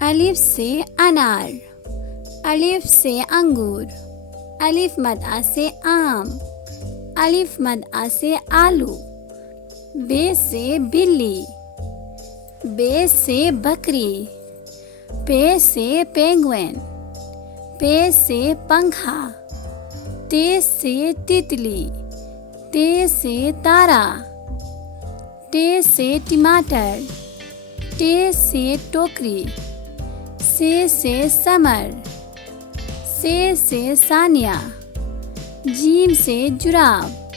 الف سے انار، الف سے انگور، الف مد آ سے آم، الف مد آ سے آلو، بے سے بلی، بے سے بکری، پے سے پینگوئن، پے سے پنکھا، تے سے تتلی، تے سے تارا، ٹے سے ٹماٹر، ٹے سے ٹوکری، سے سمر، سے ثانیہ، جیم سے جراب،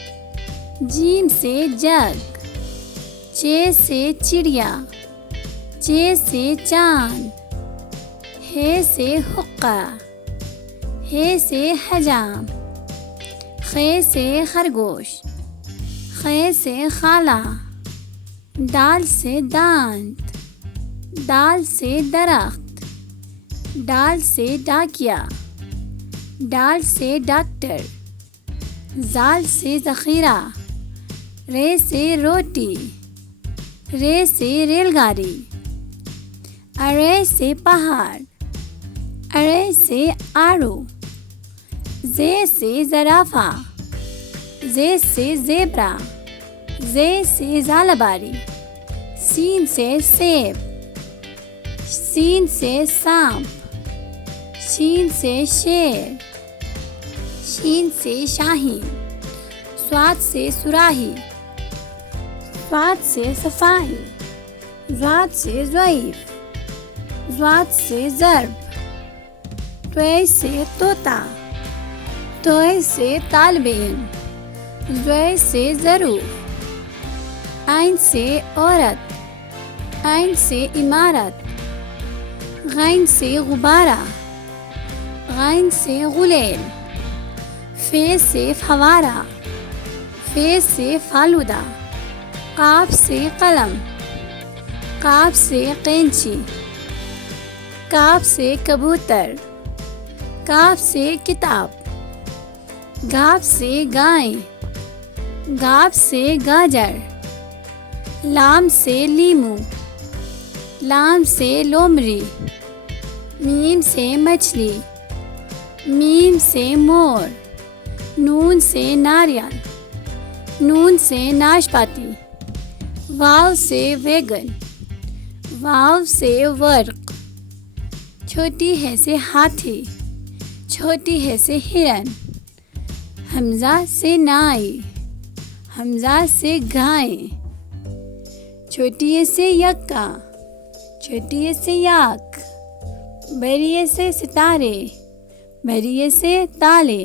جیم سے جگ، چے سے چڑیا، چے سے چاند، ہے سے حقہ، ہے سے حجام، خے سے خرگوش، خے سے خالہ، دال سے دانت، دال سے درخت، ڈال سے ڈاکیا، ڈال سے ڈاکٹر، زال سے ذخیرہ، رے سے روٹی، رے سے ریل گاڑی، ارے سے پہاڑ، ارے سے آڑو، زے سے زرافہ، زے سے زیبرا، زے سے زالباری، سین سے سیب، سین سے سانپ، شین سے شیر، شین سے شاہین، صاد سے صراحی، صاد سے صفائی، ضاد سے ضعیف، ضاد سے ضرب، طے سے طوطا، طے سے طالب علم، ضے سے ضرور، عین سے عورت، عین سے عمارت، غین سے غبارہ، غین سے غلیل، فے سے فوارہ، فے سے فالودہ، قاف سے قلم، قاف سے قینچی، کاف سے کبوتر، کاف سے کتاب، گاف سے گائیں، گاف سے گاجر، لام سے لیمو، لام سے لومڑی، میم سے مچھلی، میم سے مور، نون سے ناریل، نون سے ناشپاتی، واو سے ویگن، واو سے ورق، چھوٹی ہے سے ہاتھی، چھوٹی ہے سے ہرن، حمزہ سے نائی، حمزہ سے گائیں، چھوٹی سے یکا، چھوٹی سے یاک، بڑی سے ستارے، بڑی سے تالے۔